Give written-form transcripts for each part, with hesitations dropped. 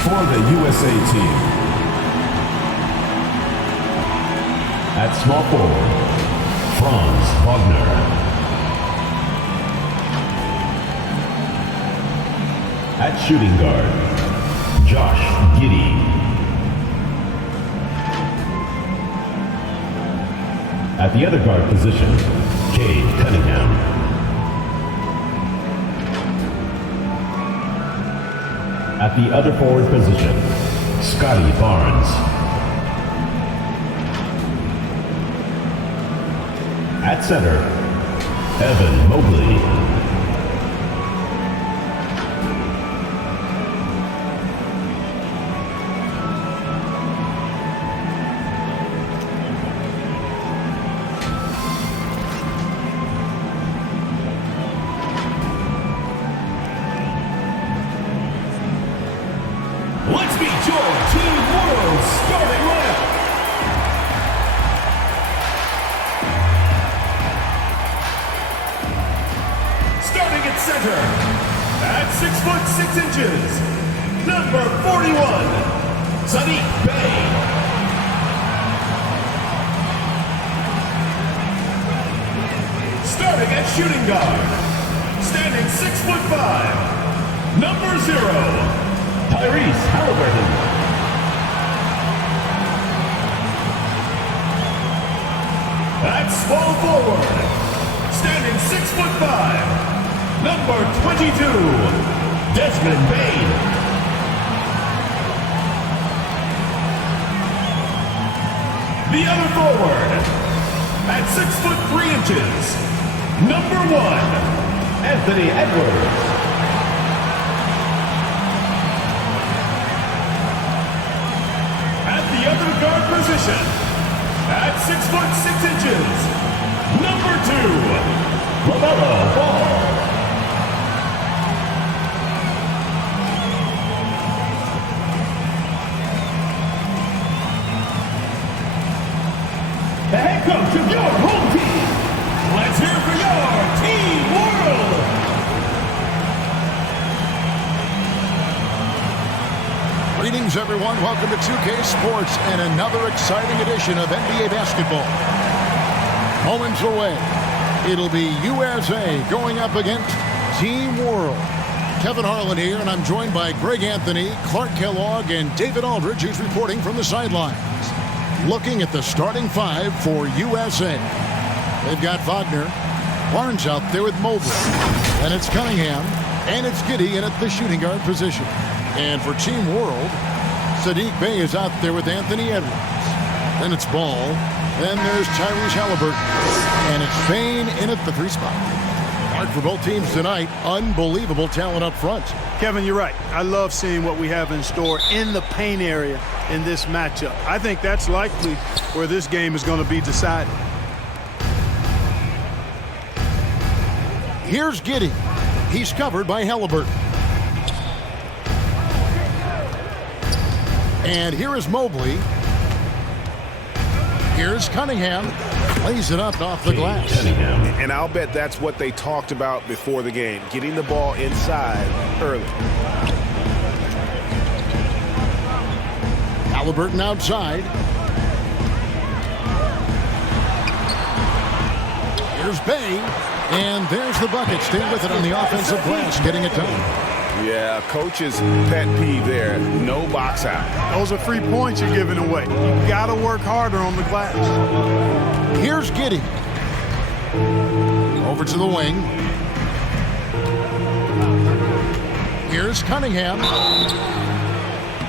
For the USA team, at small forward, Franz Wagner. At shooting guard, Josh Giddey. At the other guard position, Cade Cunningham. At the other forward position, Scotty Barnes. At center, Evan Mobley. Let's meet your Team World starting lineup. Starting at center, at 6'6", number 41, Sadiq Bey. Starting at shooting guard, standing 6'5", number 0. Tyrese Halliburton. At small forward, standing 6'5", number 22, Desmond Bane. The other forward, at 6'3", number 1, Anthony Edwards. The other guard position, at 6'6", number 2, LaMelo Ball. The head coach of your home team. Let's hear for your Team World. Greetings, everyone. Welcome to 2K Sports and another exciting edition of NBA basketball. Moments away, it'll be USA going up against Team World. Kevin Harlan here, and I'm joined by Greg Anthony, Clark Kellogg, and David Aldridge, who's reporting from the sidelines. Looking at the starting five for USA. They've got Wagner, Barnes out there with Mobley, and it's Cunningham, and it's Giddey in at the shooting guard position. And for Team World, Sadiq Bey is out there with Anthony Edwards. Then it's Ball. Then there's Tyrese Halliburton. And it's Bane in at the 3 spot. Hard for both teams tonight. Unbelievable talent up front. Kevin, you're right. I love seeing what we have in store in the paint area in this matchup. I think that's likely where this game is going to be decided. Here's Giddey. He's covered by Halliburton. And here is Mobley. Here's Cunningham. Lays it up off the glass. And I'll bet that's what they talked about before the game, getting the ball inside early. Halliburton outside. Here's Bey. And there's the bucket. Stay with it on the offensive glass, getting it done. Yeah, coach's pet peeve there. No box out. Those are 3 points you're giving away. You got to work harder on the glass. Here's Giddey. Over to the wing. Here's Cunningham.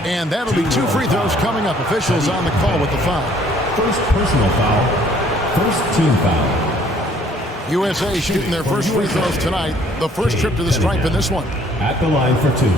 And that'll be 2 free throws coming up. Officials on the call with the foul. First personal foul, first team foul. USA shooting their first free throws tonight. The first trip to the stripe in this one. At the line for 2.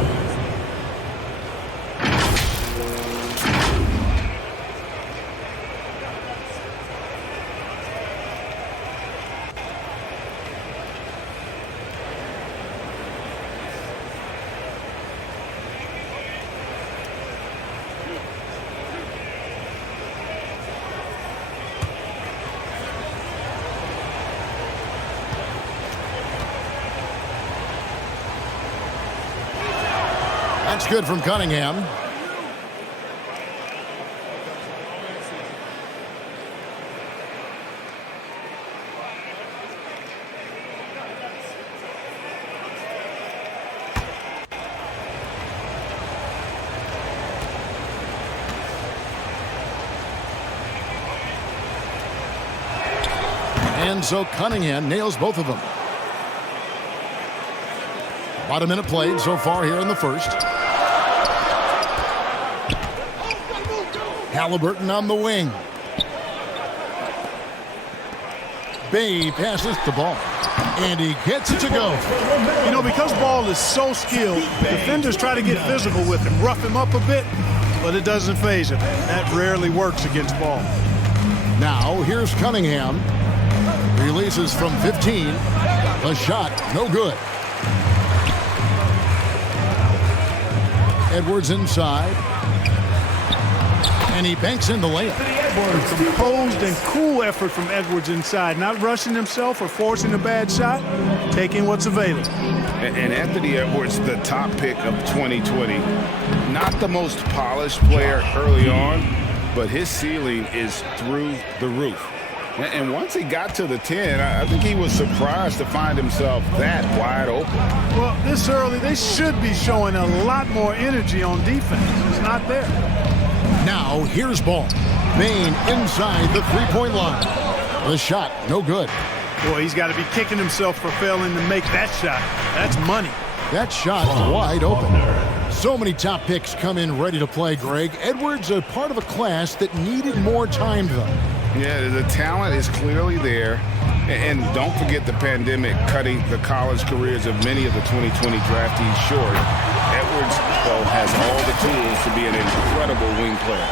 That's good from Cunningham. And so Cunningham nails both of them. About a minute played so far here in the first. Halliburton on the wing. Bay passes the ball. And he gets it to go. You know, because Ball is so skilled, defenders try to get physical with him, rough him up a bit, but it doesn't faze him. That rarely works against Ball. Now, here's Cunningham. Releases from 15. The shot, no good. Edwards inside. And he banks in the layup. Composed and cool effort from Edwards inside. Not rushing himself or forcing a bad shot. Taking what's available. And Anthony Edwards, the top pick of 2020. Not the most polished player early on, but his ceiling is through the roof. And once he got to the 10, I think he was surprised to find himself that wide open. Well, this early, they should be showing a lot more energy on defense. It's not there. Now, here's Ball. Bain inside the three-point line. The shot, no good. Boy, he's got to be kicking himself for failing to make that shot. That's money. That shot wide open. So many top picks come in ready to play, Greg. Edwards a part of a class that needed more time, though. Yeah, the talent is clearly there. And don't forget the pandemic cutting the college careers of many of the 2020 draftees short. Edwards, though, has all the tools to be an incredible wing player.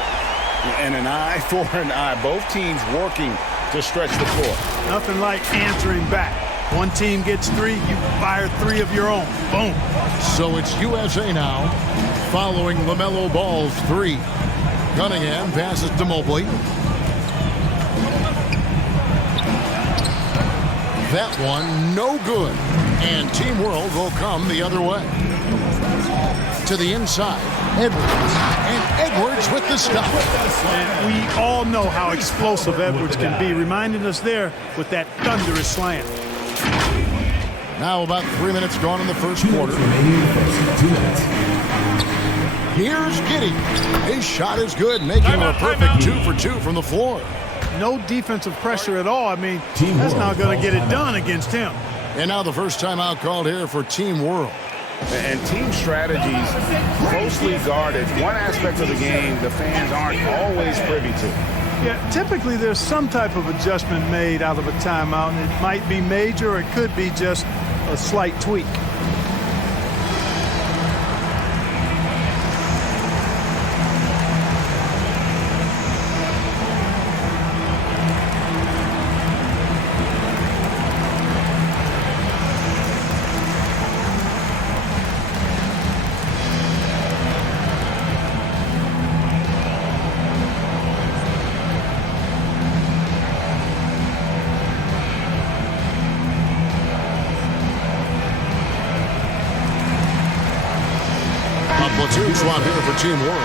And an eye for an eye. Both teams working to stretch the floor. Nothing like answering back. One team gets three, you fire three of your own. Boom. So it's USA now, following LaMelo Ball's three. Cunningham passes to Mobley. That one, no good. And Team World will come the other way. To the inside, Edwards. And Edwards with the stop. And we all know how explosive Edwards can be, reminding us there with that thunderous slam. Now about 3 minutes gone in the first quarter. Here's Giddey. His shot is good, making him a perfect 2 for 2 from the floor. No defensive pressure at all. I mean, that's not going to get it done against him. And now the first timeout called here for Team World. And team strategies closely guarded. One aspect of the game the fans aren't always privy to. Yeah, typically there's some type of adjustment made out of a timeout, and it might be major or it could be just a slight tweak. Platoon swap here for Team World.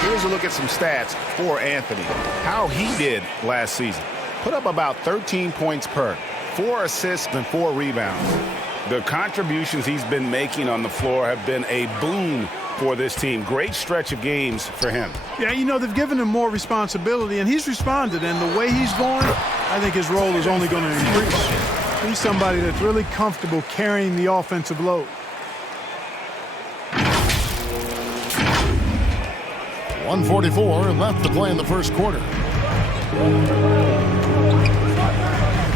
Here's a look at some stats for Anthony. How he did last season. Put up about 13 points per, 4 assists and 4 rebounds. The contributions he's been making on the floor have been a boon for this team. Great stretch of games for him. Yeah, you know, they've given him more responsibility, and he's responded. And the way he's going, I think his role is only going to increase. He's somebody that's really comfortable carrying the offensive load. 1:44 left to play in the first quarter.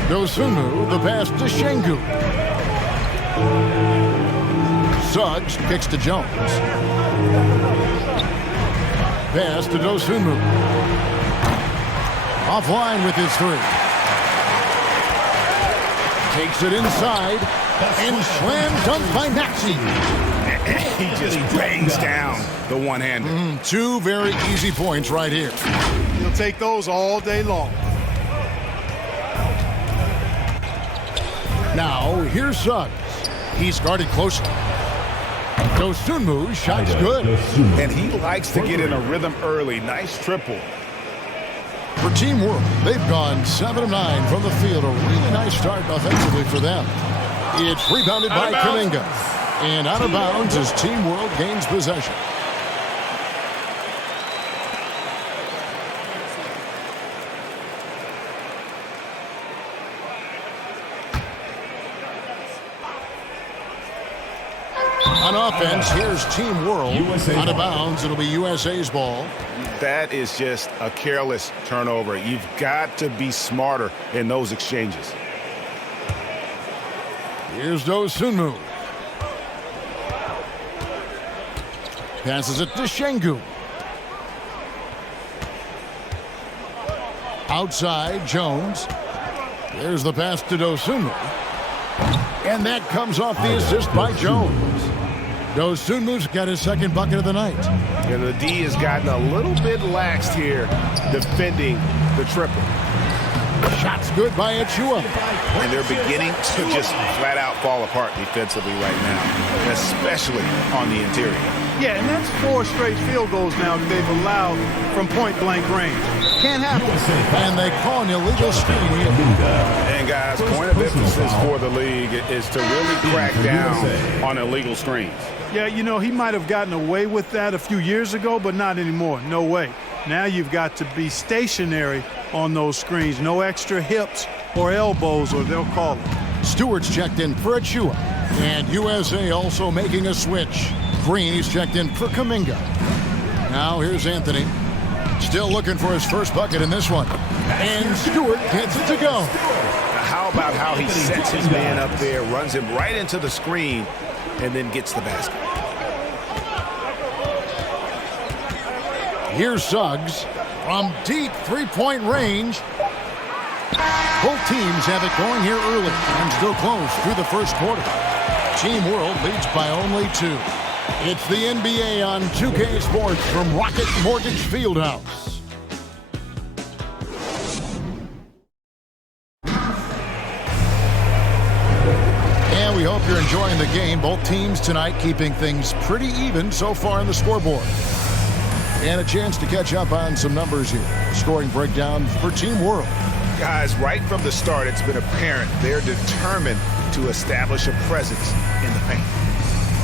Dosunmu, the pass to Şengün. Suggs kicks to Jones. Pass to Dosunmu. Offline with his three. Takes it inside. And slam dunk by Maxey. He just bangs down the one-hander. 2 very easy points right here. He'll take those all day long. Now, here's Suggs. He's guarded closely. To Dosunmu's shot's good. And he likes to get in a rhythm early. Nice triple. For Team World, they've gone 7 of 9 from the field. A really nice start offensively for them. It's rebounded by Kuminga. And out of bounds as Team World gains possession. On offense, here's Team World. Out of bounds, it'll be USA's ball. That is just a careless turnover. You've got to be smarter in those exchanges. Here's Dosunmu. Passes it to Şengün. Outside, Jones. There's the pass to Dosunmu. And that comes off the assist by Jones. Dosunmu's got his second bucket of the night. And the D has gotten a little bit laxed here defending the triple. Shot's good by Achua. And they're beginning to just flat out fall apart defensively right now, especially on the interior. Yeah, and that's 4 straight field goals now that they've allowed from point-blank range. Can't happen. And they call an illegal screen here. And guys, point of emphasis for the league is to really crack down on illegal screens. Yeah, you know, he might have gotten away with that a few years ago, but not anymore. No way. Now you've got to be stationary on those screens. No extra hips or elbows, or they'll call it. Stewart's checked in for Achua. And USA also making a switch. Green, he's checked in for Kuminga. Now here's Anthony. Still looking for his first bucket in this one. And Stewart gets it to go. How about how he sets his man up there, runs him right into the screen, and then gets the basket. Here's Suggs from deep three-point range. Both teams have it going here early and still close through the first quarter. Team World leads by only 2. It's the NBA on 2K Sports from Rocket Mortage Fieldhouse. And we hope you're enjoying the game. Both teams tonight keeping things pretty even so far on the scoreboard. And a chance to catch up on some numbers here. Scoring breakdown for Team World. Guys, right from the start, it's been apparent they're determined to establish a presence in the paint.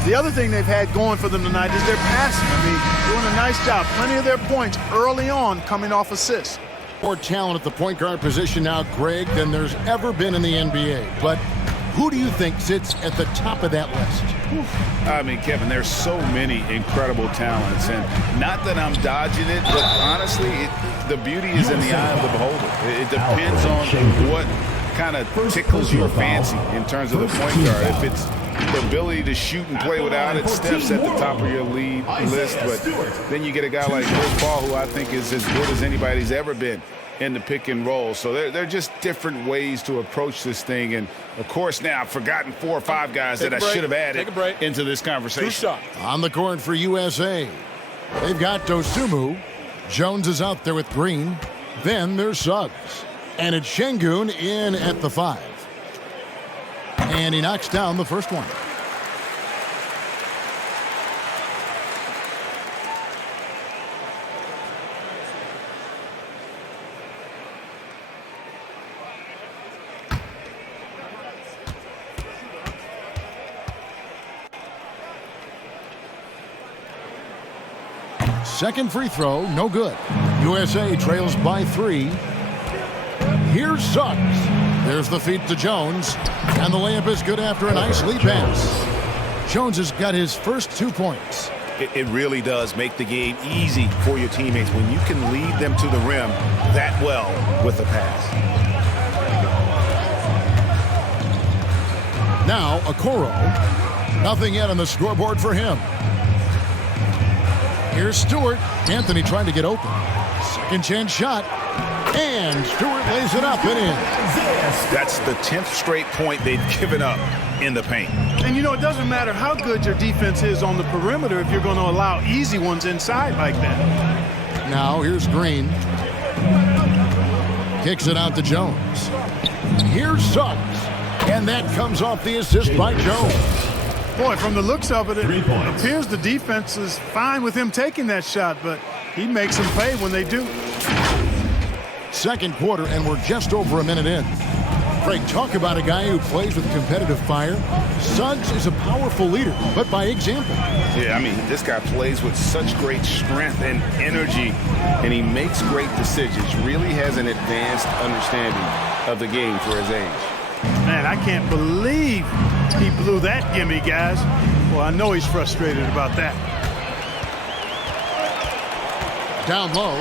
The other thing they've had going for them tonight is their passing. I mean, doing a nice job. Plenty of their points early on coming off assists. More talent at the point guard position now, Greg, than there's ever been in the NBA. But who do you think sits at the top of that list? I mean, Kevin, there's so many incredible talents. And not that I'm dodging it, but honestly, the beauty is in the eye of the beholder. It depends on what kind of tickles your fancy in terms of the point guard. If it's the ability to shoot and play without it, Steph's at the top of your lead list. But then you get a guy like Chris Paul, who I think is as good as anybody's ever been in the pick and roll. So they're just different ways to approach this thing. And, of course, now I've forgotten 4 or 5 guys that I should have added into this conversation. On the court for USA, they've got Dosunmu. Jones is out there with Green. Then there's Suggs. And it's Şengün in at the 5. And he knocks down the first one. Second free throw, no good. USA trails by 3. Here's Suggs. There's the feed to Jones. And the layup is good after a nice lead pass. Jones has got his first 2 points. It really does make the game easy for your teammates when you can lead them to the rim that well with a pass. Now, Okoro. Nothing yet on the scoreboard for him. Here's Stewart. Anthony trying to get open. Second chance shot. And Stewart lays it up and in. That's the 10th straight point they've given up in the paint. And, you know, it doesn't matter how good your defense is on the perimeter if you're going to allow easy ones inside like that. Now, here's Green. Kicks it out to Jones. Here's Suggs. And that comes off the assist by Jones. Boy, from the looks of it, 3 points. appears the defense is fine with him taking that shot, but he makes them pay when they do. Second quarter, and we're just over a minute in. Craig, talk about a guy who plays with competitive fire. Suggs is a powerful leader, but by example. Yeah, I mean, this guy plays with such great strength and energy, and he makes great decisions. Really has an advanced understanding of the game for his age. Man, I can't believe he blew that gimme, guys. Well, I know he's frustrated about that. Down low.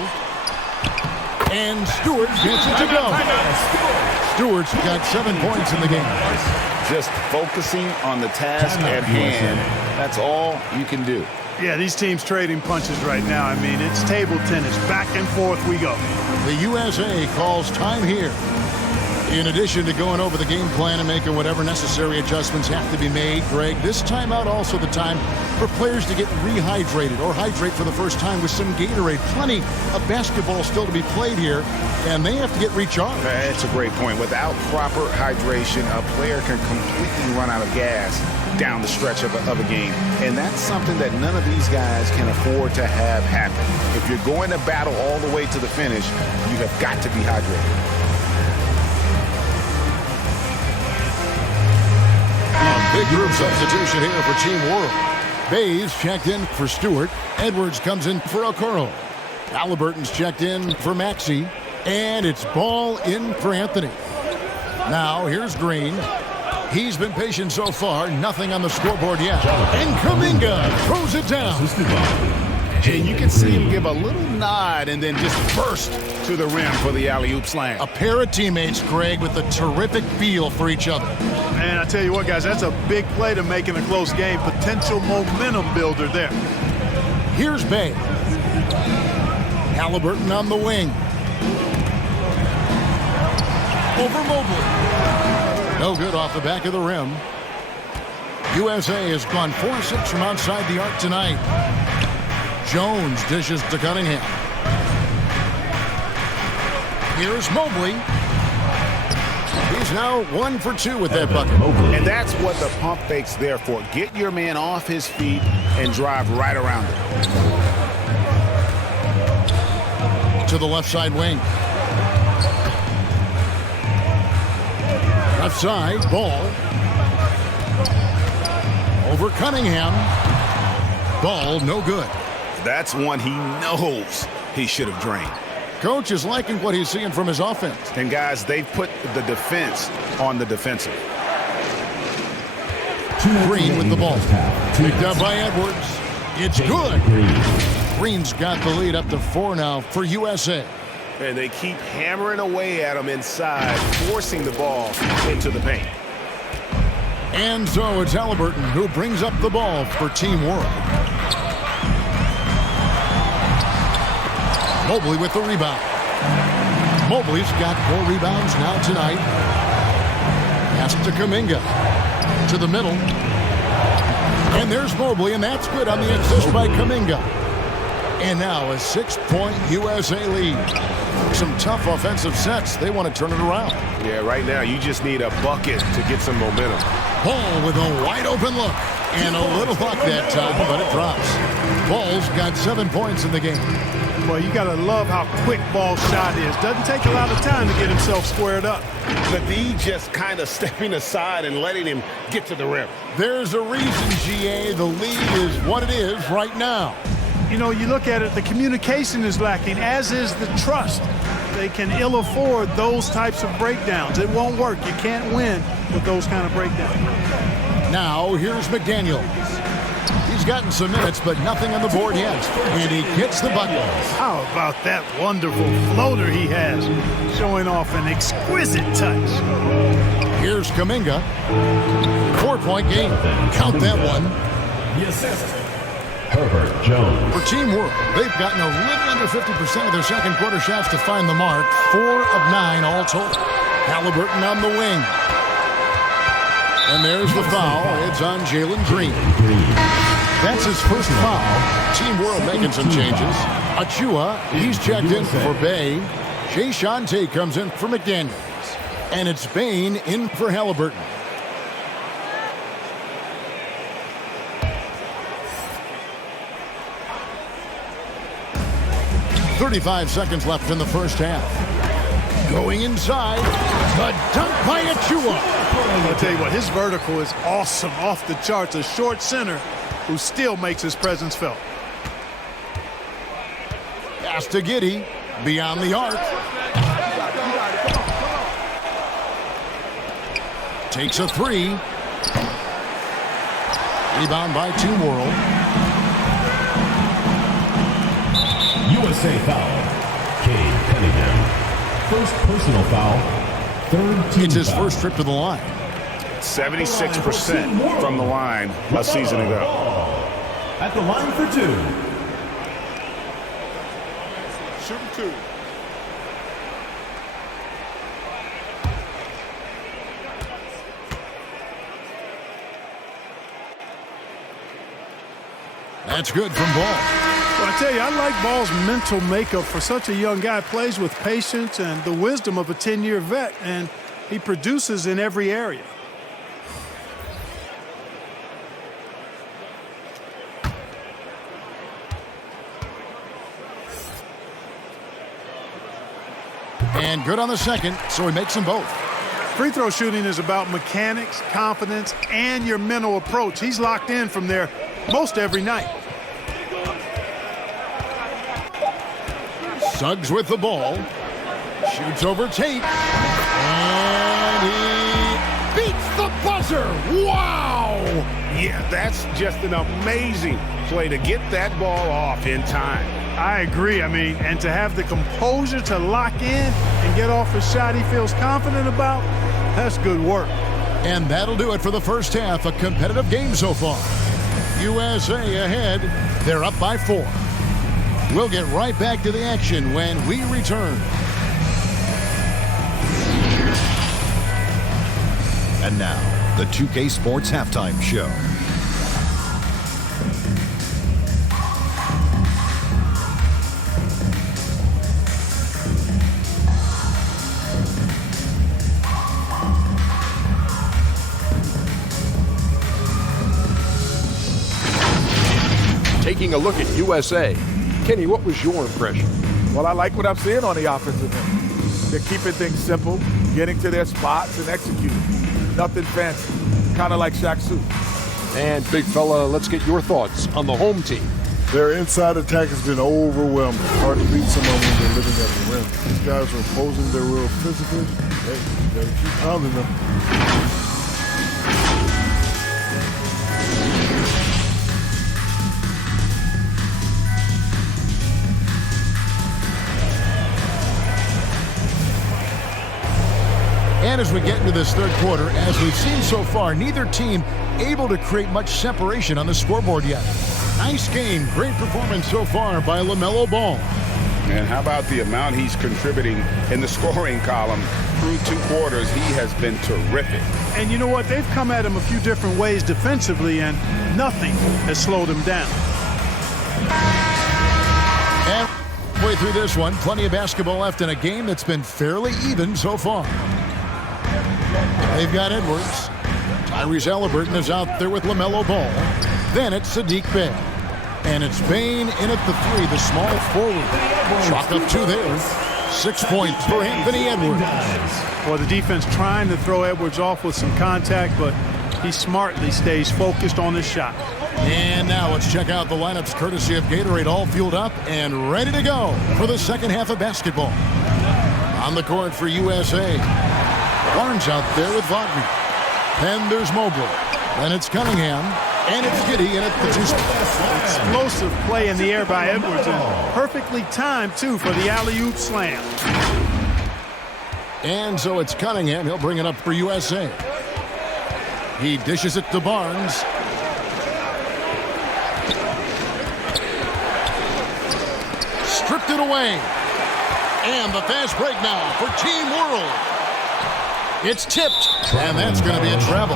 And Stewart gets it to go. Stewart's got 7 points in the game. Just focusing on the task at hand, that's all you can do. Yeah, these teams trading punches right now. I mean, it's table tennis. Back and forth we go. The USA calls time here. In addition to going over the game plan and making whatever necessary adjustments have to be made, Greg, this timeout also the time for players to get rehydrated or hydrate for the first time with some Gatorade. Plenty of basketball still to be played here, and they have to get recharged. That's a great point. Without proper hydration, a player can completely run out of gas down the stretch of a game. And that's something that none of these guys can afford to have happen. If you're going to battle all the way to the finish, you have got to be hydrated. Big group substitution here for Team World. Bays checked in for Stewart. Edwards comes in for Okoro. Halliburton's checked in for Maxey. And it's ball in for Anthony. Now here's Green. He's been patient so far. Nothing on the scoreboard yet. And Kuminga throws it down. And you can see him give a little nod and then just burst to the rim for the alley-oop slam. A pair of teammates, Greg, with a terrific feel for each other. Man, I tell you what, guys, that's a big play to make in a close game. Potential momentum builder there. Here's Bay. Halliburton on the wing. Over Mobley. No good off the back of the rim. USA has gone 4-6 from outside the arc tonight. Jones dishes to Cunningham. Here's Mobley. He's now 1 for 2 with that bucket. And that's what the pump fake's there for. Get your man off his feet and drive right around him. To the left side wing. Left side, ball. Over Cunningham. Ball, no good. That's one he knows he should have drained. Coach is liking what he's seeing from his offense. And guys, they've put the defense on the defensive. Green with the ball. Picked up by Edwards. It's good. Green's got the lead up to 4 now for USA. And they keep hammering away at him inside, forcing the ball into the paint. And so it's Halliburton who brings up the ball for Team World. Mobley with the rebound. Mobley's got 4 rebounds now tonight. Pass to Kuminga. To the middle. And there's Mobley, and that's good on the assist by Kuminga. And now a 6-point USA lead. Some tough offensive sets. They want to turn it around. Yeah, right now you just need a bucket to get some momentum. Ball with a wide open look. And a little luck that time, but it drops. Ball's got 7 points in the game. Well, you got to love how quick Ball's shot is. Doesn't take a lot of time to get himself squared up. But he just kind of stepping aside and letting him get to the rim. There's a reason, GA, the lead is what it is right now. You know, you look at it, the communication is lacking, as is the trust. They can ill afford those types of breakdowns. It won't work. You can't win with those kind of breakdowns. Now, here's McDaniel. He's gotten some minutes, but nothing on the board yet. And he gets the bucket. How about that wonderful floater he has, showing off an exquisite touch. Here's Kuminga. 4-point game. Count that one. The assist. Herbert Jones. For Team World, they've gotten a little under 50% of their second quarter shots to find the mark. 4 of 9 all total. Halliburton on the wing. And there's the foul. It's on Jalen Green. That's his first foul. Team World making some changes. Achua, he's checked in for Bay. Jay Shante comes in for McDaniels. And it's Bain in for Halliburton. 35 seconds left in the first half. Going inside, the dunk by Achua. I'll tell you what, his vertical is awesome, off the charts. A short center who still makes his presence felt. Pass to Giddey, beyond the arc. Takes a three. Rebound by Team World. USA foul. Cade Cunningham. First personal foul. Third team It's his foul. first trip to the line. 76% from the line a season ago. At the line for two. Shooting two. That's good from Ball. Well, I tell you, I like Ball's mental makeup for such a young guy. Plays with patience and the wisdom of a 10-year vet, and he produces in every area. And good on the second, so he makes them both. Free throw shooting is about mechanics, confidence, and your mental approach. He's locked in from there most every night. Suggs with the ball. Shoots over Tate. And he beats the buzzer. Wow! Yeah, that's just an amazing play to get that ball off in time. I agree. I mean, and to have the composure to lock in and get off a shot he feels confident about, that's good work. And that'll do it for the first half. A competitive game so far. USA ahead. They're up by 4. We'll get right back to the action when we return. And now, the 2K Sports Halftime Show. Taking a look at USA. Kenny, what was your impression? Well, I like what I'm seeing on the offensive end. They're keeping things simple, getting to their spots and executing. Nothing fancy, kind of like Shaq Su. And big fella, let's get your thoughts on the home team. Their inside attack has been overwhelming. Hard to beat someone when they're living at the rim. These guys are imposing their will physically. Hey, you gotta keep pounding them. And as we get into this third quarter, as we've seen so far, neither team able to create much separation on the scoreboard yet. Nice game, great performance so far by LaMelo Ball. And how about the amount he's contributing in the scoring column? Through 2 quarters, he has been terrific. And you know what? They've come at him a few different ways defensively, and nothing has slowed him down. And halfway through this one, plenty of basketball left in a game that's been fairly even so far. They've got Edwards. Tyrese Halliburton is out there with LaMelo Ball. Then it's Sadiq Bey. And it's Bane in at the 3, the small forward. Chalk up 2 there. 6 points for Anthony Edwards. Well, the defense trying to throw Edwards off with some contact, but he smartly stays focused on his shot. And now let's check out the lineups courtesy of Gatorade, all fueled up and ready to go for the second half of basketball. On the court for USA. Barnes out there with Wagner. Then there's Mobley. Then it's Cunningham. And it's Giddey in at the 2 spot. Explosive play in the air by Edwards, and perfectly timed, too, for the alley-oop slam. And so it's Cunningham. He'll bring it up for USA. He dishes it to Barnes. Stripped it away. And the fast break now for Team World. It's tipped, and that's going to be a travel.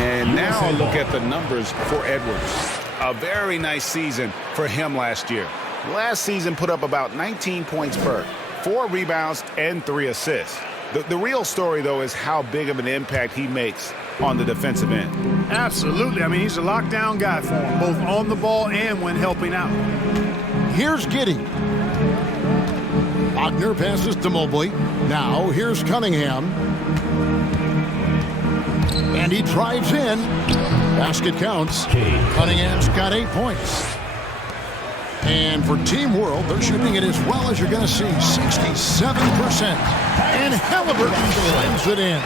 And now look at the numbers for Edwards. A very nice season for him last year. Last season put up about 19 points per, 4 rebounds, and 3 assists. The real story, though, is how big of an impact he makes on the defensive end. Absolutely. I mean, he's a lockdown guy for him, both on the ball and when helping out. Here's Giddey. Wagner passes to Mobley. Now here's Cunningham. And he drives in. Basket counts. Cunningham's got 8 points. And for Team World, they're shooting it as well as you're going to see, 67%. And Halliburton slams it in.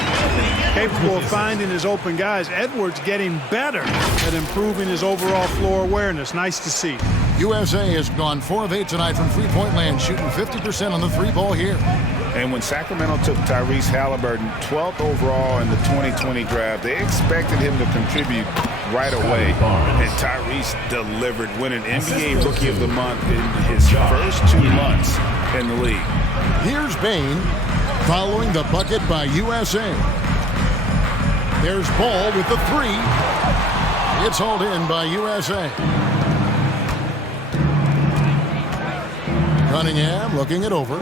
Capable of finding his open guys. Edwards getting better at improving his overall floor awareness. Nice to see. USA has gone 4 of 8 tonight from three-point land, shooting 50% on the three ball here. And when Sacramento took Tyrese Halliburton 12th overall in the 2020 draft, they expected him to contribute right away. And Tyrese delivered, winning NBA Rookie of the Month in his first 2 months in the league. Here's Bain following the bucket by USA. There's Ball with the three. It's hauled in by USA. Cunningham looking it over.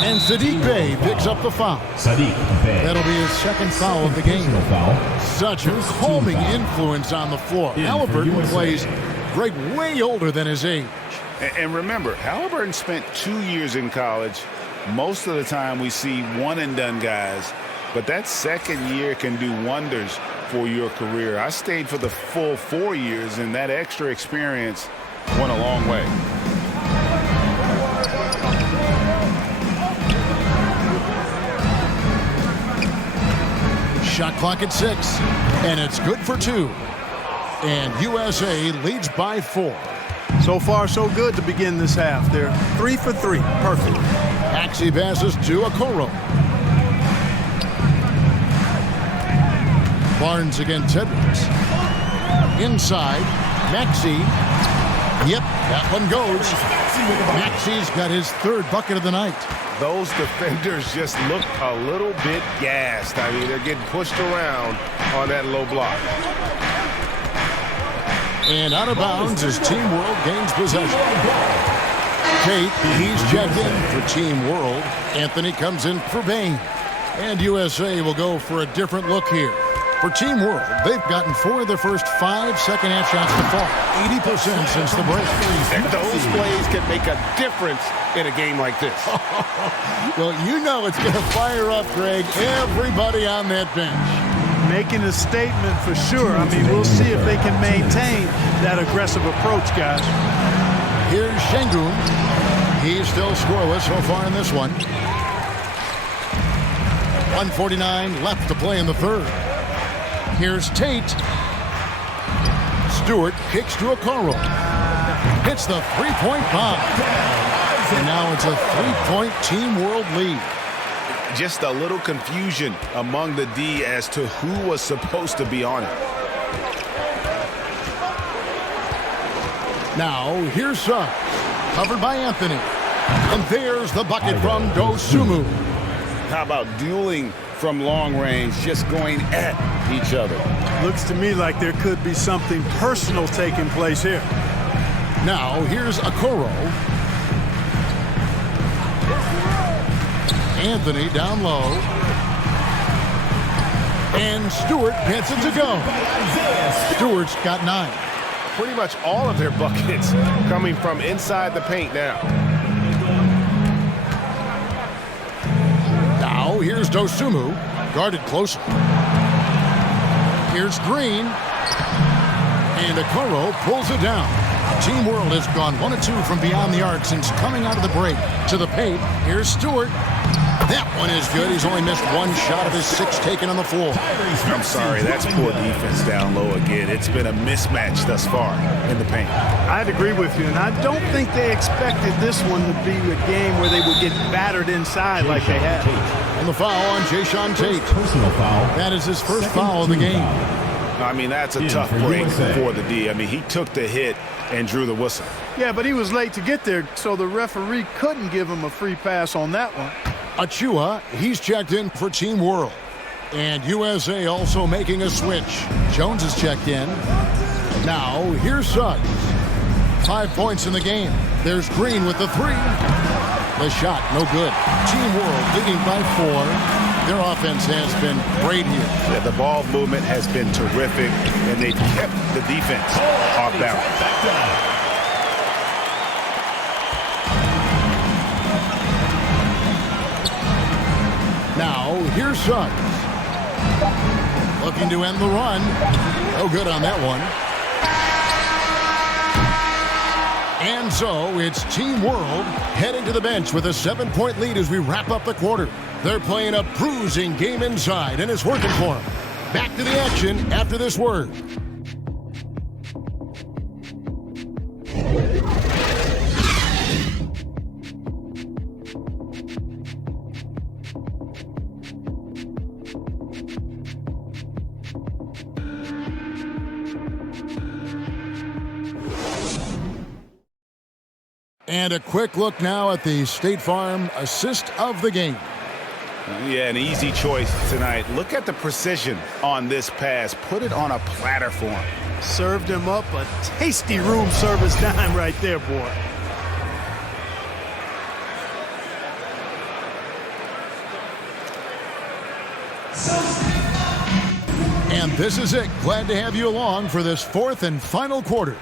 And Sadiq Bey picks up the foul. Sadiq Bey. That'll be his second foul of the game. Foul. Such a calming influence on the floor. Halliburton plays great, way older than his age. And remember, Halliburton spent 2 years in college. Most of the time we see one-and-done guys. But that second year can do wonders for your career. I stayed for the full 4 years, and that extra experience went a long way. Shot clock at 6, and it's good for 2. And USA leads by 4. So far, so good to begin this half. They're 3 for 3. Perfect. Maxey passes to Okoro. Barnes against Edwards. Inside, Maxey. Yep, that one goes. Maxey's got his 3rd bucket of the night. Those defenders just look a little bit gassed. I mean, they're getting pushed around on that low block. And out of bounds as Team World gains possession. Tate, he's checked in for Team World. Anthony comes in for Bain. And USA will go for a different look here. For Team World, they've gotten 4 of their first 5 second-half shots to fall. 80% since the break. And those plays can make a difference in a game like this. Well, you know it's going to fire up, Greg, everybody on that bench. Making a statement for sure. I mean, we'll see if they can maintain that aggressive approach, guys. Here's Şengün. He's still scoreless so far in this one. 1:49 left to play in the 3rd. Here's Tate. Stewart kicks to Okoro. Hits the three-point bomb. And now it's a 3-point Team World lead. Just a little confusion among the D as to who was supposed to be on it. Now, here's Suggs. Covered by Anthony. And there's the bucket from Dosunmu. How about dueling from long range, just going at each other? Looks to me like there could be something personal taking place here. Now, here's Okoro. Anthony down low. And Stewart gets it to go. Stewart's got 9. Pretty much all of their buckets coming from inside the paint now. Now, here's Dosunmu, guarded closer. Here's Green. And Okoro pulls it down. Team World has gone 1 of 2 from beyond the arc since coming out of the break. To the paint, here's Stewart. That one is good. He's only missed 1 shot of his 6 taken on the floor. I'm sorry, that's poor defense down low again. It's been a mismatch thus far in the paint. I'd agree with you, and I don't think they expected this one to be a game where they would get battered inside like they had. And the foul on Jae'Sean Tate. Personal foul. That is his first foul of the game. I mean, that's a tough break for the D. I mean, he took the hit and drew the whistle. Yeah, but he was late to get there, so the referee couldn't give him a free pass on that one. Achua, he's checked in for Team World. And USA also making a switch. Jones is checked in. Now, here's Suggs. 5 points in the game. There's Green with the 3. The shot, no good. Team World leading by 4. Their offense has been great here. Yeah, the ball movement has been terrific, and they've kept the defense off balance. Suggs. Looking to end the run. No good on that one. And so it's Team World heading to the bench with a 7-point lead as we wrap up the quarter. They're playing a bruising game inside, and it's working for them. Back to the action after this word. And a quick look now at the State Farm assist of the game. Yeah, an easy choice tonight. Look at the precision on this pass. Put it on a platter for him. Served him up a tasty room service dime right there, boy. And this is it. Glad to have you along for this fourth and final quarter.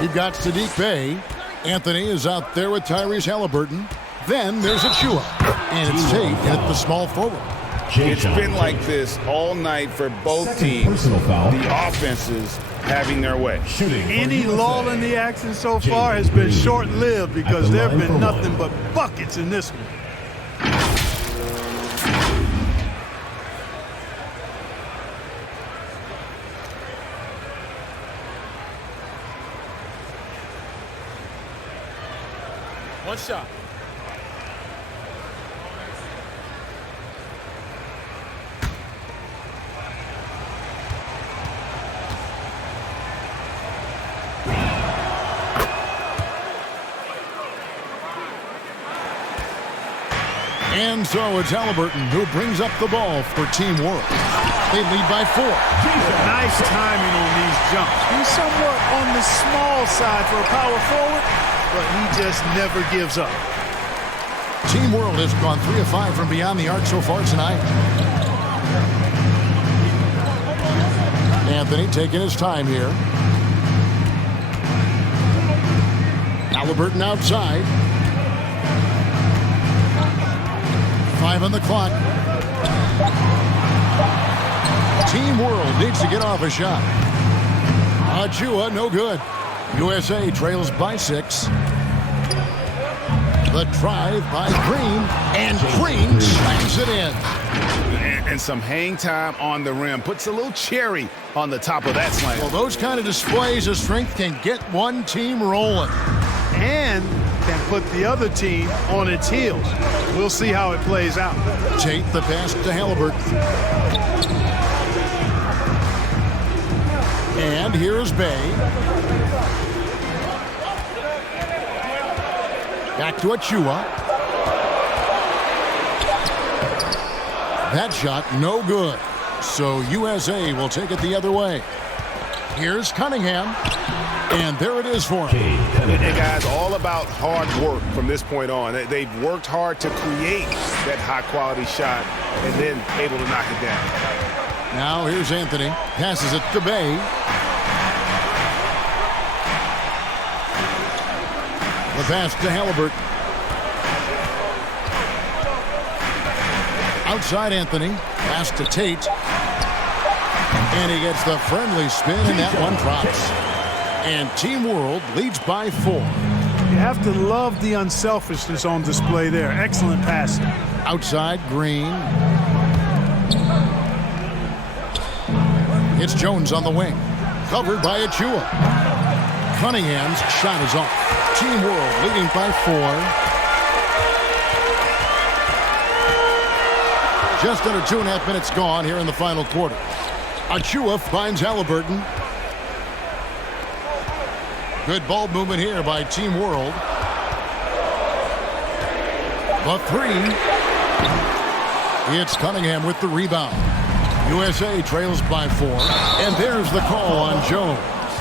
We've got Sadiq Bey. Anthony is out there with Tyrese Halliburton. Then there's Achua. And it's Tate at the small forward. It's been like this all night for both teams. The offenses having their way. Any lull in the action so far has been short-lived because there have been nothing but buckets in this one. One shot. And so it's Halliburton who brings up the ball for Team World. They lead by 4. Nice timing on these jumps. He's somewhat on the small side for a power forward, but he just never gives up. Team World has gone 3 of 5 from beyond the arc so far tonight. Anthony taking his time here. Halliburton outside. 5 on the clock. Team World needs to get off a shot. Achua, no good. USA trails by 6. The drive by Green, and Green slams it in. And some hang time on the rim. Puts a little cherry on the top of that slam. Well, those kind of displays of strength can get one team rolling. And can put the other team on its heels. We'll see how it plays out. Tate the pass to Halliburton. And here's Bey. Back to Achua. That shot no good. So USA will take it the other way. Here's Cunningham. And there it is for him. Hey, guys, all about hard work from this point on. They've worked hard to create that high-quality shot and then able to knock it down. Now here's Anthony. Passes it to Bey. The pass to Halliburton. Outside Anthony. Pass to Tate. And he gets the friendly spin, and that one drops. And Team World leads by 4. You have to love the unselfishness on display there. Excellent passing. Outside Green. It's Jones on the wing. Covered by Achua. Cunningham's shot is off. Team World leading by 4. Just under 2.5 minutes gone here in the final quarter. Achua finds Halliburton. Good ball movement here by Team World. The 3. It's Cunningham with the rebound. USA trails by 4. And there's the call on Jones.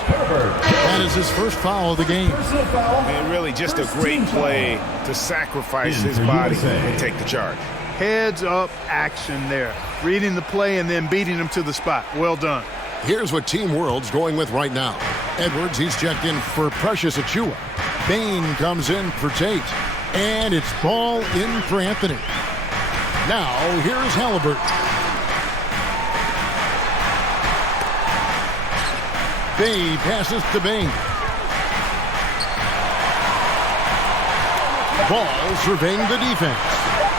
That is his first foul of the game. And really just a great play to sacrifice his body and take the charge. Heads up action there. Reading the play and then beating him to the spot. Well done. Here's what Team World's going with right now. Edwards, he's checked in for Precious Achua. Bain comes in for Tate. And it's ball in for Anthony. Now, here's Halliburton. Bay passes to Bain. Ball surveying the defense.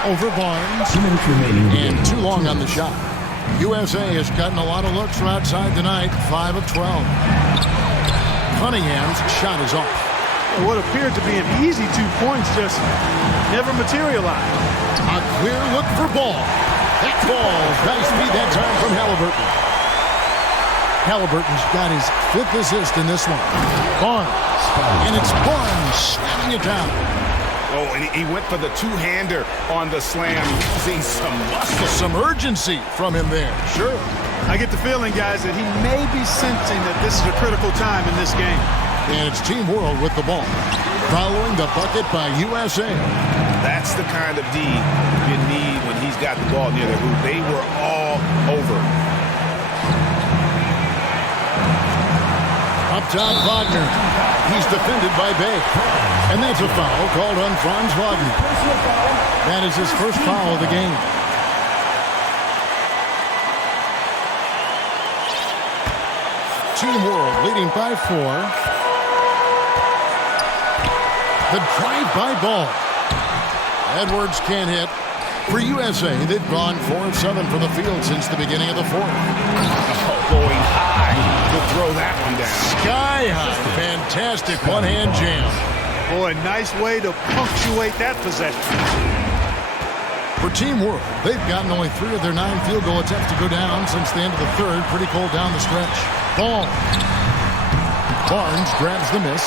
Over Barnes. 2 minutes remaining. And too long on the shot. USA has gotten a lot of looks from outside tonight. 5 of 12. Cunningham's shot is off. What appeared to be an easy 2 points just never materialized. A clear look for Ball. That ball, nice feed that time from Halliburton. Halliburton's got his 5th assist in this one. Barnes. And it's Barnes slamming it down. Oh, and he went for the two-hander on the slam, using some muscle. Some urgency from him there. Sure. I get the feeling, guys, that he may be sensing that this is a critical time in this game. And it's Team World with the ball. Following the bucket by USA. That's the kind of D you need when he's got the ball near the hoop. They were all over. Up top, Wagner. He's defended by Bay. And that's a foul called on Franz Wagner. That is his first foul of the game. Team World leading by 4. The drive-by ball. Edwards can't hit. For USA, they've gone 4 of 7 from the field since the beginning of the 4th. Oh, going high to throw that one down. Sky high. Fantastic one-hand jam. Boy, nice way to punctuate that possession. For Team World, they've gotten only 3 of their 9 field goal attempts to go down since the end of the 3rd. Pretty cold down the stretch. Ball. Barnes grabs the miss.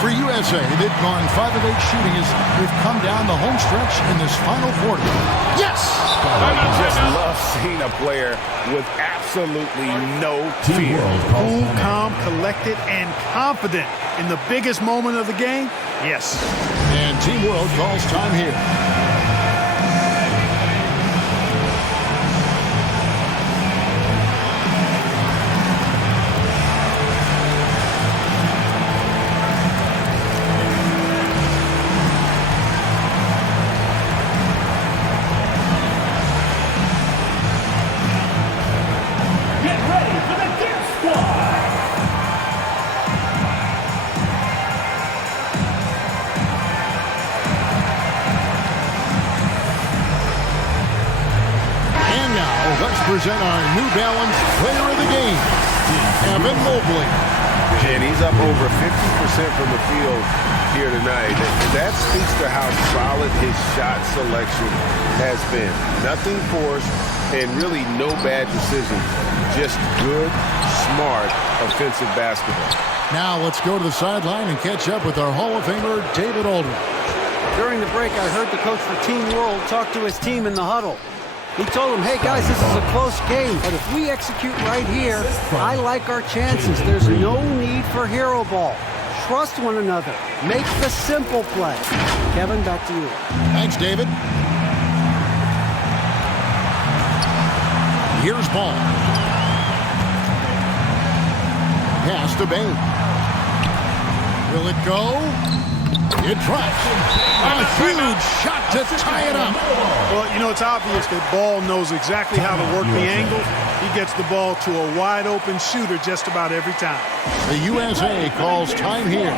For USA, they've gone 5 of 8 shooting as we've come down the home stretch in this final quarter. Yes! I just love seeing a player with absolutely no fear. Cool, calm, collected, and confident in the biggest moment of the game. Yes. And Team World calls time here. Present our New Balance player of the game, Evan Mobley. And he's up over 50% from the field here tonight. That speaks to how solid his shot selection has been. Nothing forced and really no bad decisions. Just good, smart, offensive basketball. Now let's go to the sideline and catch up with our Hall of Famer, David Aldridge. During the break, I heard the coach for Team World talk to his team in the huddle. He told them, hey, guys, this is a close game, but if we execute right here, I like our chances. There's no need for hero ball. Trust one another. Make the simple play. Kevin, back to you. Thanks, David. Here's Ball. Pass to Bain. Will it go? It drops. A huge shot to tie it up. Well, you know, it's obvious that Ball knows exactly how to work the angle. He gets the ball to a wide-open shooter just about every time. The USA calls time here.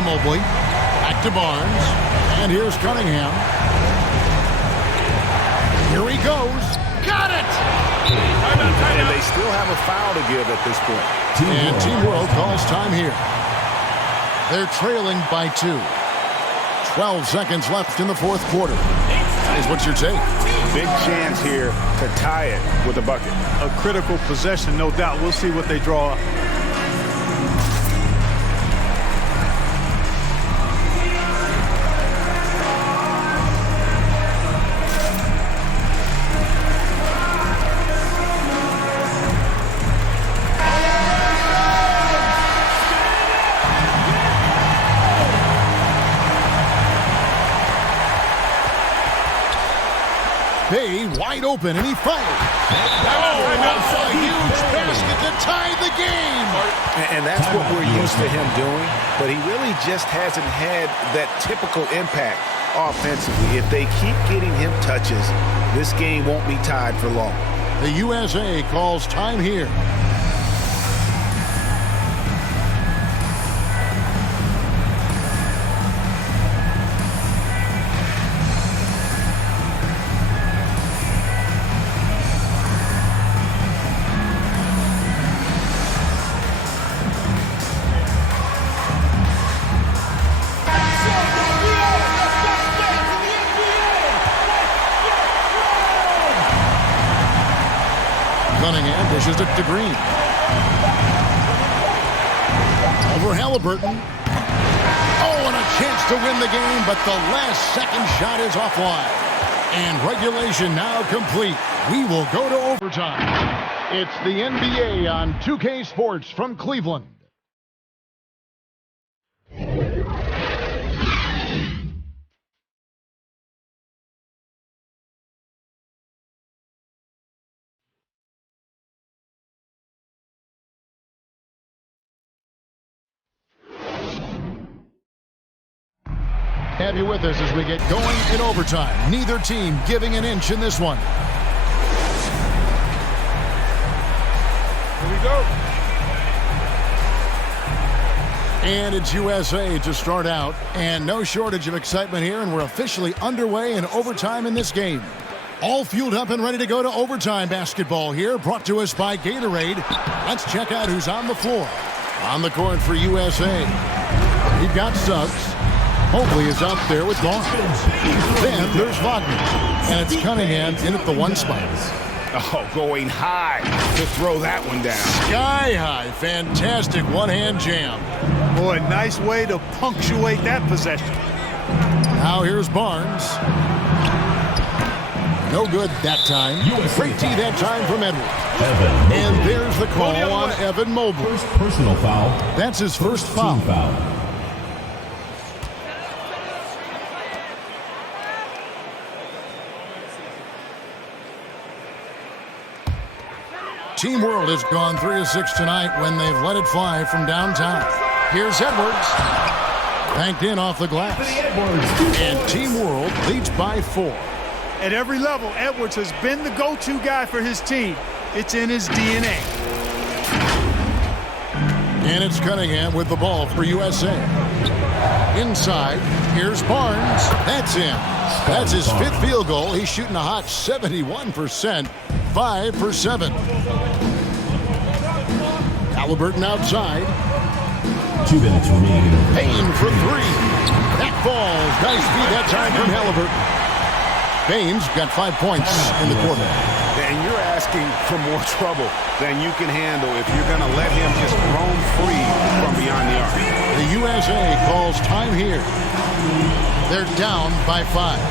to Mobley. Back to Barnes. And here's Cunningham. Here he goes. Got it! And they still have a foul to give at this point. And Team World calls time here. They're trailing by 2. 12 seconds left in the fourth quarter. Is what your take? Big chance here to tie it with a bucket. A critical possession, no doubt. We'll see what they draw up. Bay wide open, and he fired. That's a huge basket to tie the game. And that's what we're used to him doing, but he really just hasn't had that typical impact offensively. If they keep getting him touches, this game won't be tied for long. The USA calls time here. Cunningham dishes it to Green. Over Halliburton. Oh, and a chance to win the game, but the last second shot is offline. And regulation now complete. We will go to overtime. It's the NBA on 2K Sports from Cleveland. Have you with us as we get going in overtime. Neither team giving an inch in this one. Here we go. And it's USA to start out. And no shortage of excitement here. And we're officially underway in overtime in this game. All fueled up and ready to go to overtime basketball here. Brought to us by Gatorade. Let's check out who's on the floor. On the court for USA. We've got Suggs. Mobley is out there with Barnes. Then there's Wagner. And it's Cunningham in at the 1 spot. Oh, going high to throw that one down. Sky high. Fantastic one-hand jam. Boy, nice way to punctuate that possession. Now here's Barnes. No good that time. Great tee that time from Edwards. And there's the call on Evan Mobley. First personal foul. That's his first foul. Team foul. Team World has gone 3 of 6 tonight when they've let it fly from downtown. Here's Edwards. Banked in off the glass. And Team World leads by 4. At every level, Edwards has been the go-to guy for his team. It's in his DNA. And it's Cunningham with the ball for USA. Inside, here's Barnes. That's in. That's his 5th field goal. He's shooting a hot 71%. 5 for 7. Halliburton outside. 2 minutes remaining. Payne for 3. That falls. Nice feed that time from Halliburton. Payne's got 5 points in the quarter. And you're asking for more trouble than you can handle if you're going to let him just roam free from beyond the arc. The USA calls time here. They're down by 5.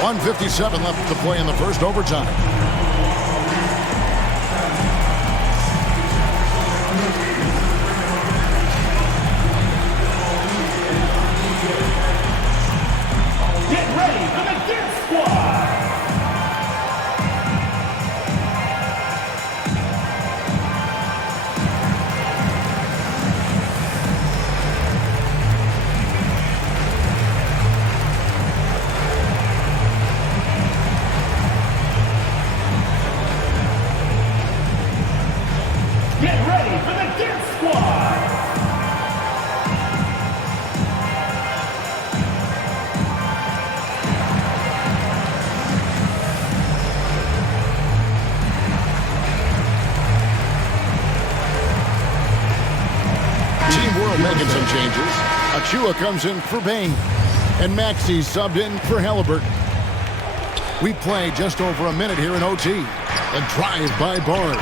1:57 left to play in the first overtime. Get ready for the Dance Squad! Get ready for the Dance Squad! some changes. Achua comes in for Bain. And Maxey subbed in for Halliburton. We play just over a minute here in OT. A drive by Barnes.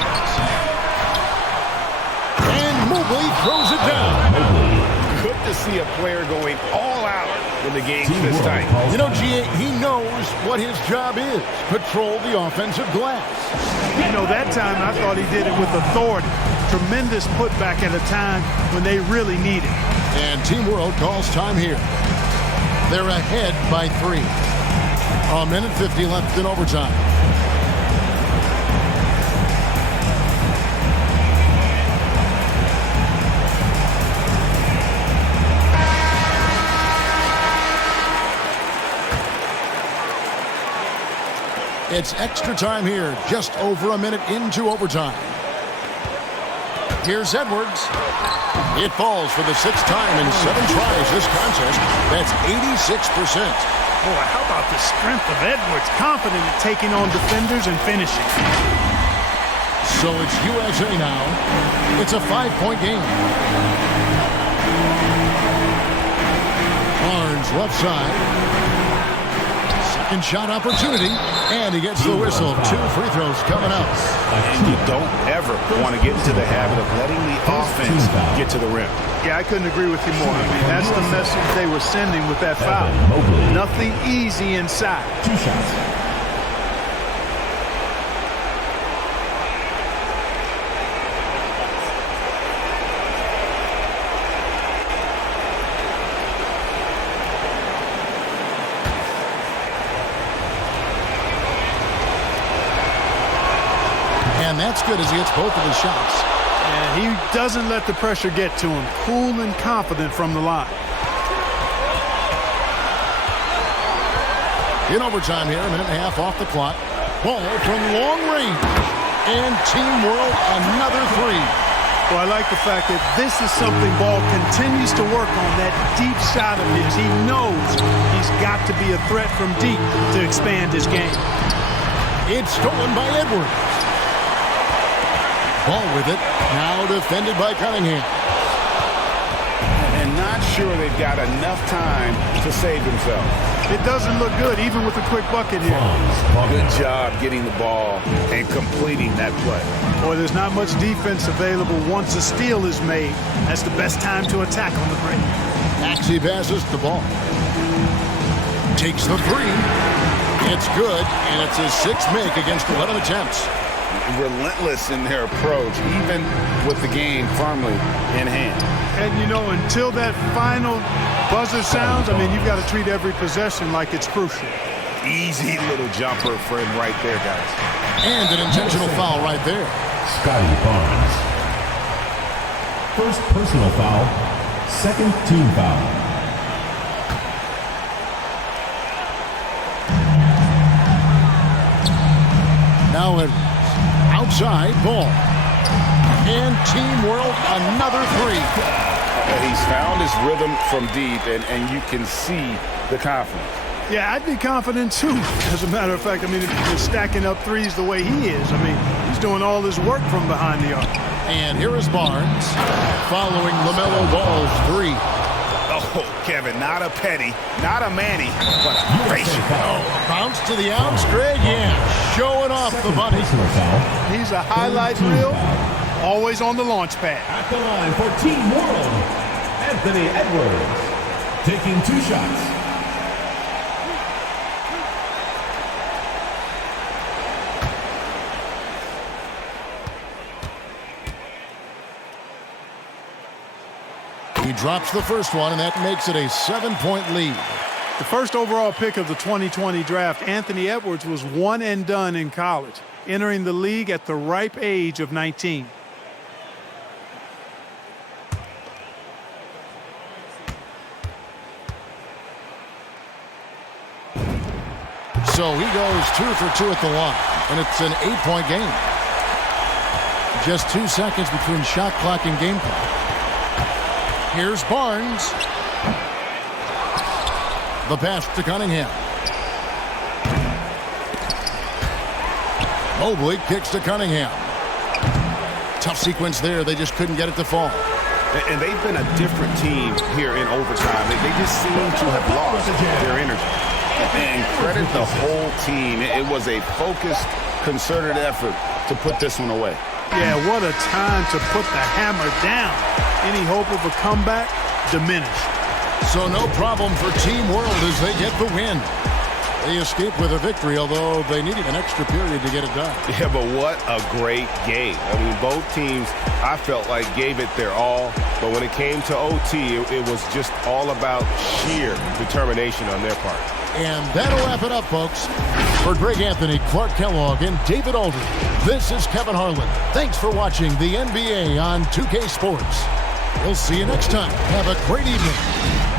And Mobley throws it down. Good to see a player going all out when the game's this tight. You know, G.A., he knows what his job is. Patrol the offensive glass. You know, that time I thought he did it with authority. Tremendous putback at a time when they really need it. And Team World calls time here. They're ahead by 3. A minute 50 left in overtime. It's extra time here, just over a minute into overtime. Here's Edwards. It falls for the 6th time in 7 tries this contest. That's 86%. Boy, how about the strength of Edwards? Confident in taking on defenders and finishing. So it's USA now. It's a 5-point game. Barnes left side. Second shot opportunity. And he gets the whistle. 2 free throws coming up. And you don't ever want to get into the habit of letting the offense get to the rim. Yeah, I couldn't agree with you more. I mean, that's the message they were sending with that foul. Nothing easy inside. 2 shots. And that's good as he hits both of his shots. And he doesn't let the pressure get to him. Cool and confident from the line. In overtime here, a minute and a half off the clock. Ball from long range. And Team World, another 3. Well, I like the fact that this is something Ball continues to work on, that deep shot of his. He knows he's got to be a threat from deep to expand his game. It's stolen by Edwards. Ball with it. Now defended by Cunningham. And not sure they've got enough time to save themselves. It doesn't look good, even with a quick bucket here. Good job getting the ball and completing that play. Boy, there's not much defense available once a steal is made. That's the best time to attack on the break. Maxey passes the ball. Takes the 3. It's good, and it's his 6th make against 11 attempts. Relentless in their approach, even with the game firmly in hand. And, you know, until that final buzzer sounds, I mean, you've got to treat every possession like it's crucial. Easy little jumper for him right there, guys. And an intentional foul right there. Scotty Barnes. First personal foul, 2nd team foul. Now Edwards. Outside ball. And Team World, another 3. He's found his rhythm from deep, and you can see the confidence. Yeah, I'd be confident too. As a matter of fact, I mean, if you're stacking up threes the way he is, I mean, he's doing all his work from behind the arc. And here is Barnes following LaMelo Ball's 3. Oh, Kevin, not a Petty, not a Manny, but a Ratio. Oh, bounce to the outs, Greg, yeah, showing off the bunny. He's a highlight reel, always on the launch pad. At the line for Team World, Anthony Edwards, taking 2 shots. He drops the first one, and that makes it a 7-point lead. The first overall pick of the 2020 draft, Anthony Edwards was one and done in college, entering the league at the ripe age of 19. So he goes 2 for 2 at the line, and it's an 8-point game. Just 2 seconds between shot clock and game clock. Here's Barnes. The pass to Cunningham. Mobley kicks to Cunningham. Tough sequence there. They just couldn't get it to fall. And they've been a different team here in overtime. They just seem to have lost their energy. And credit the whole team. It was a focused, concerted effort to put this one away. Yeah, what a time to put the hammer down. Any hope of a comeback diminished. So no problem for Team World as they get the win. They escaped with a victory, although they needed an extra period to get it done. Yeah, but what a great game. I mean, both teams, I felt like, gave it their all. But when it came to OT, it was just all about sheer determination on their part. And that'll wrap it up, folks. For Greg Anthony, Clark Kellogg, and David Aldridge, this is Kevin Harlan. Thanks for watching the NBA on 2K Sports. We'll see you next time. Have a great evening.